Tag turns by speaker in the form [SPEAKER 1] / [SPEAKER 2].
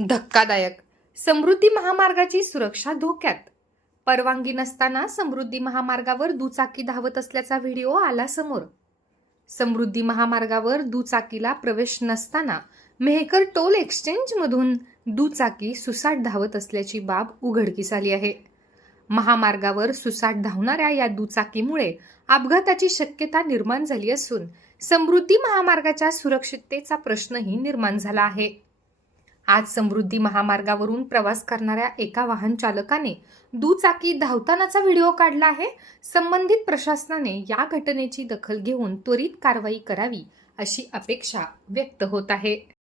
[SPEAKER 1] धक्कादायक. समृद्धी महामार्गाची सुरक्षा धोक्यात. परवानगी नसताना समृद्धी महामार्गावर दुचाकी धावत असल्याचा व्हिडिओ आला समोर. समृद्धी महामार्गावर दुचाकीला प्रवेश नसताना मेहकर टोल एक्सचेंजमधून दुचाकी सुसाट धावत असल्याची बाब उघडकीस आली आहे. महामार्गावर सुसाट धावणाऱ्या या दुचाकीमुळे अपघाताची शक्यता निर्माण झाली असून समृद्धी महामार्गाच्या सुरक्षिततेचा प्रश्नही निर्माण झाला आहे. आज समृद्धी महामार्गावरून प्रवास करणाऱ्या एका वाहन चालकाने दुचाकी धावतानाचा व्हिडिओ काढला आहे. संबंधित प्रशासनाने या घटनेची दखल घेऊन त्वरित कारवाई करावी अशी अपेक्षा व्यक्त होत आहे.